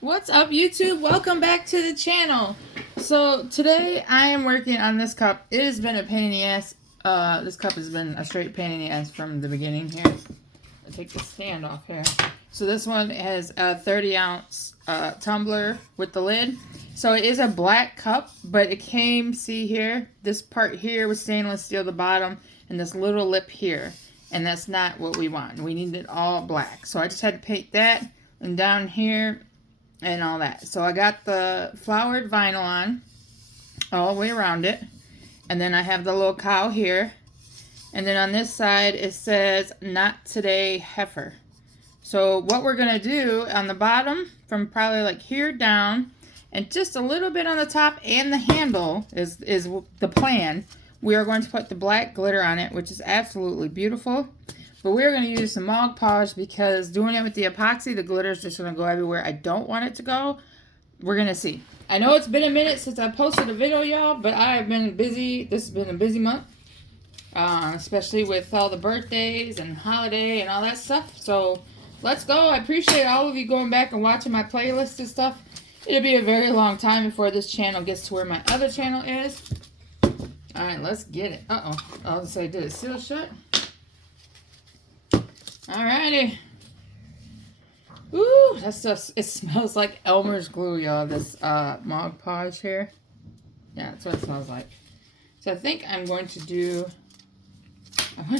What's up, YouTube? Welcome back to the channel. So today I am working on this cup. It has been a pain in the ass. This cup has been a straight pain in the ass from the beginning here. I'll take the stand off here. So this one has a 30-ounce tumbler with the lid. So it is a black cup, but it came, see here, this part here was stainless steel, the bottom, and this little lip here. And that's not what we want. We need it all black. So I just had to paint that, and down here, and all that. So I got the flowered vinyl on all the way around it. And then I have the little cow here. And then on this side it says, "Not today, heifer." So what we're going to do on the bottom, from probably like here down, and just a little bit on the top and the handle is the plan. We are going to put the black glitter on it, which is absolutely beautiful. But we're going to use some Mod Podge because doing it with the epoxy, the glitter is just going to go everywhere I don't want it to go. We're going to see. I know it's been a minute since I posted a video, y'all, but I have been busy. This has been a busy month, especially with all the birthdays and holiday and all that stuff. So let's go. I appreciate all of you going back and watching my playlist and stuff. It'll be a very long time before this channel gets to where my other channel is. All right, let's get it. Uh-oh. I was going to say, did it seal shut? Alrighty. Ooh, that stuff, it smells like Elmer's glue, y'all, this Mod Podge here. Yeah, that's what it smells like. So I think I'm going to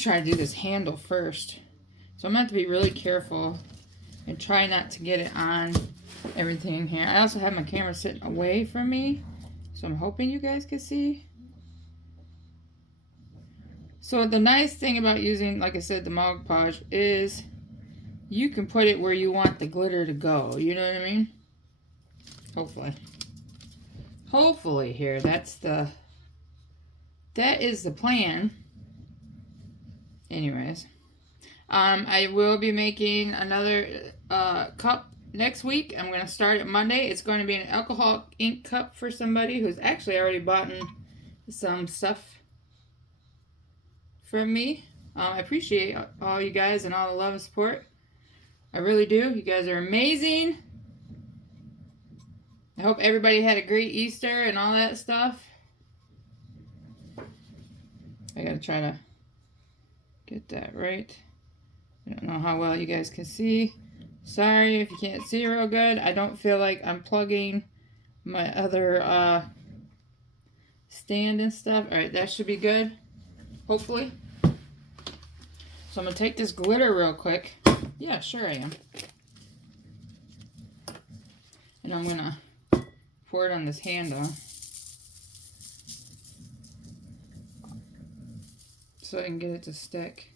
try to do this handle first. So I'm going to have to be really careful and try not to get it on everything here. I also have my camera sitting away from me, so I'm hoping you guys can see. So the nice thing about using, like I said, the Mod Podge is you can put it where you want the glitter to go. You know what I mean? Hopefully. Hopefully here. That is the plan. Anyways. I will be making another cup next week. I'm going to start it Monday. It's going to be an alcohol ink cup for somebody who's actually already bought some stuff from me. I appreciate all you guys and all the love and support. I really do. You guys are amazing. I hope everybody had a great Easter and all that stuff. I gotta try to get that right. I don't know how well you guys can see. Sorry if you can't see real good. I don't feel like I'm plugging my other stand and stuff. Alright, that should be good. Hopefully. So I'm going to take this glitter real quick. Yeah, sure I am. And I'm going to pour it on this handle. So I can get it to stick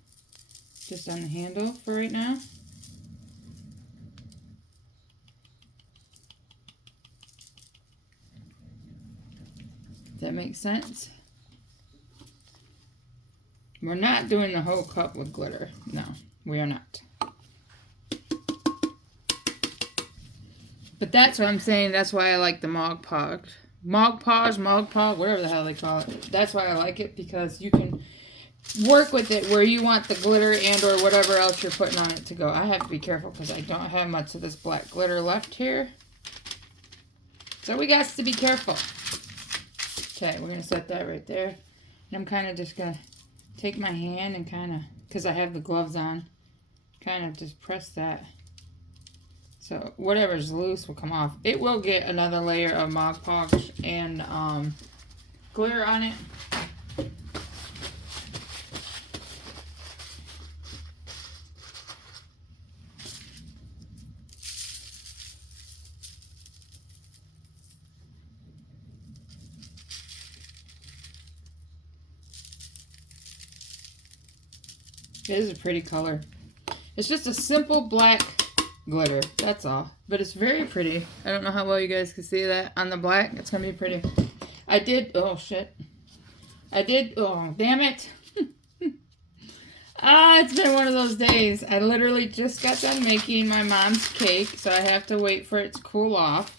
just on the handle for right now. Does that make sense? We're not doing the whole cup with glitter. No, we are not. But that's what I'm saying. That's why I like the Mod Podge. Mod Podge, whatever the hell they call it. That's why I like it, because you can work with it where you want the glitter and or whatever else you're putting on it to go. I have to be careful because I don't have much of this black glitter left here. So we got to be careful. Okay, we're going to set that right there. And I'm kind of just going to take my hand and kind of, because I have the gloves on, kind of just press that. So whatever's loose will come off. It will get another layer of Mod Podge and glitter on it. It is a pretty color. It's just a simple black glitter. That's all. But it's very pretty. I don't know how well you guys can see that on the black. It's going to be pretty. I did... Oh, shit. Oh, damn it. It's been one of those days. I literally just got done making my mom's cake, so I have to wait for it to cool off.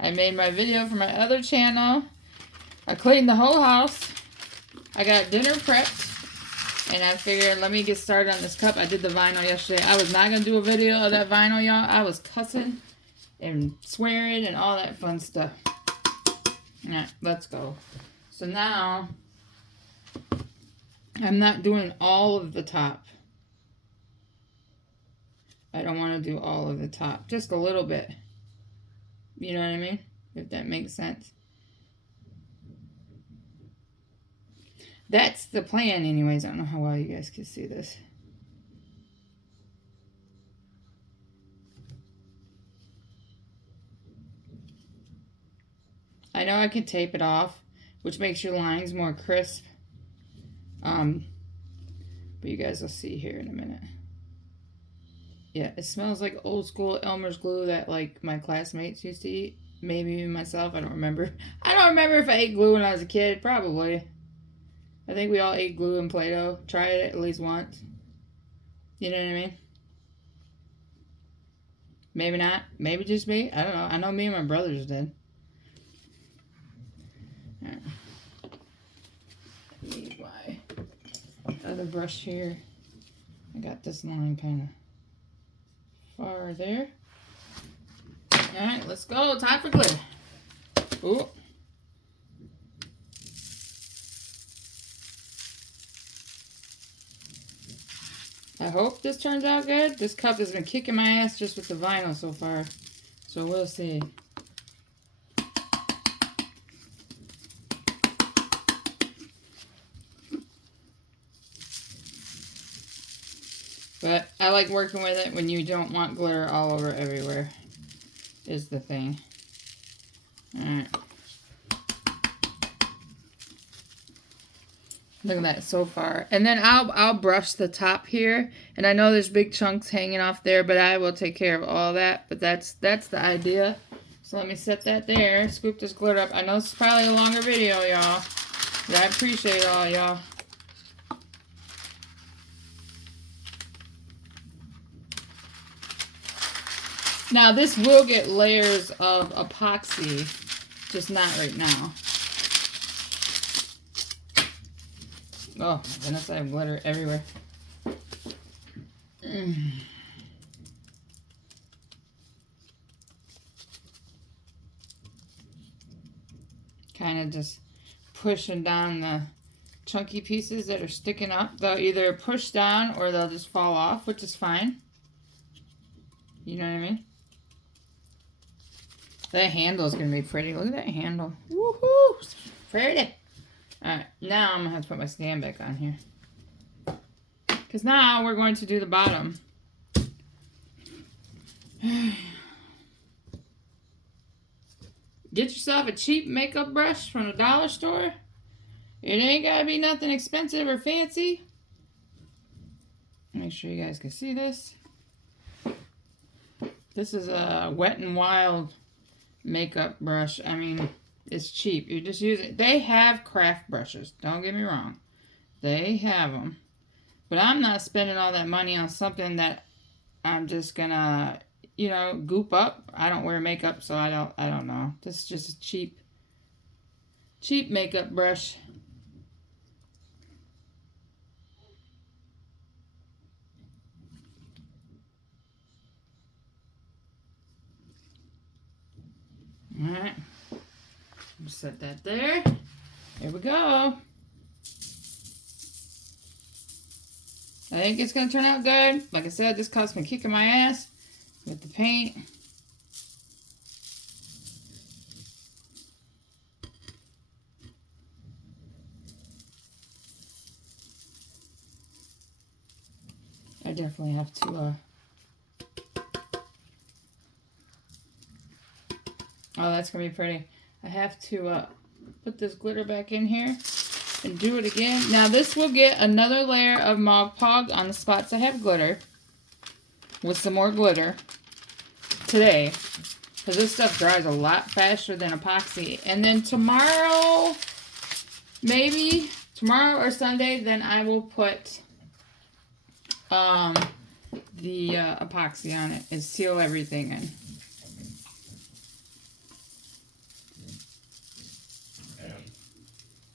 I made my video for my other channel. I cleaned the whole house. I got dinner prepped. And I figured, let me get started on this cup. I did the vinyl yesterday. I was not going to do a video of that vinyl, y'all. I was cussing and swearing and all that fun stuff. Alright, let's go. So now, I'm not doing all of the top. I don't want to do all of the top. Just a little bit. You know what I mean? If that makes sense. That's the plan anyways. I don't know how well you guys can see this. I know I can tape it off, which makes your lines more crisp. But you guys will see here in a minute. Yeah, it smells like old school Elmer's glue that like my classmates used to eat. Maybe even myself, I don't remember. I don't remember if I ate glue when I was a kid. Probably. I think we all ate glue and Play-Doh. Tried it at least once. You know what I mean? Maybe not. Maybe just me. I don't know. I know me and my brothers did. Alright. I need my other brush here. I got this line kind of far there. Alright, let's go. Time for glitter. Ooh. I hope this turns out good. This cup has been kicking my ass just with the vinyl so far. So we'll see. But I like working with it when you don't want glitter all over everywhere, is the thing. Alright. Look at that so far. And then I'll brush the top here. And I know there's big chunks hanging off there, but I will take care of all that. But that's the idea. So let me set that there. Scoop this glitter up. I know this is probably a longer video, y'all. But I appreciate all y'all. Now this will get layers of epoxy, just not right now. Oh my goodness, I have glitter everywhere. Kind of just pushing down the chunky pieces that are sticking up. They'll either push down or they'll just fall off, which is fine. You know what I mean? That handle is going to be pretty. Look at that handle. Woohoo! It's pretty. Alright, now I'm going to have to put my stand back on here. Because now we're going to do the bottom. Get yourself a cheap makeup brush from the dollar store. It ain't got to be nothing expensive or fancy. Make sure you guys can see this. This is a Wet n Wild makeup brush. I mean, it's cheap. You just use it. They have craft brushes. Don't get me wrong. They have them. But I'm not spending all that money on something that I'm just gonna, you know, goop up. I don't wear makeup, so I don't know. This is just a cheap makeup brush. Alright. Set that there. Here we go. I think it's going to turn out good. Like I said, this cup's been kicking my ass with the paint. I definitely have to, oh, that's going to be pretty. I have to put this glitter back in here and do it again. Now this will get another layer of Mod Podge on the spots I have glitter with some more glitter today. Because this stuff dries a lot faster than epoxy. And then tomorrow, maybe tomorrow or Sunday, then I will put the epoxy on it and seal everything in.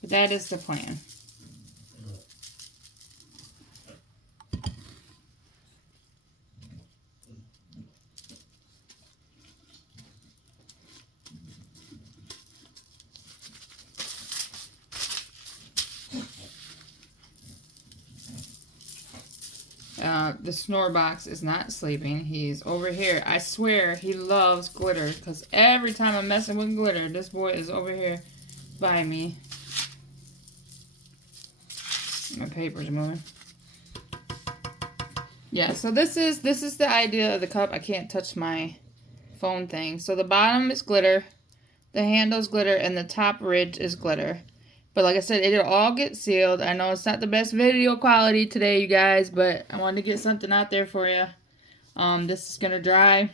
But that is the plan. the snore box is not sleeping. He's over here. I swear he loves glitter because every time I'm messing with glitter, this boy is over here by me. My paper's moving. Yeah, so this is the idea of the cup. I can't touch my phone thing. So the bottom is glitter, the handle's glitter, and the top ridge is glitter. But like I said, it'll all get sealed. I know it's not the best video quality today, you guys, but I wanted to get something out there for you. This is gonna dry.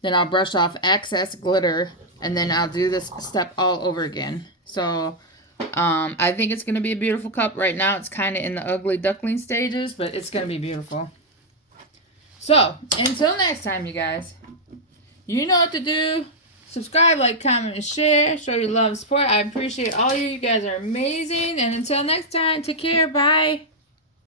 Then I'll brush off excess glitter, and then I'll do this step all over again. So I think it's going to be a beautiful cup. Right now it's kind of in the ugly duckling stages, but it's going to be beautiful. So, until next time, you guys, you know what to do. Subscribe, like, comment, and share. Show your love and support. I appreciate all you. You guys are amazing. And until next time, take care. Bye.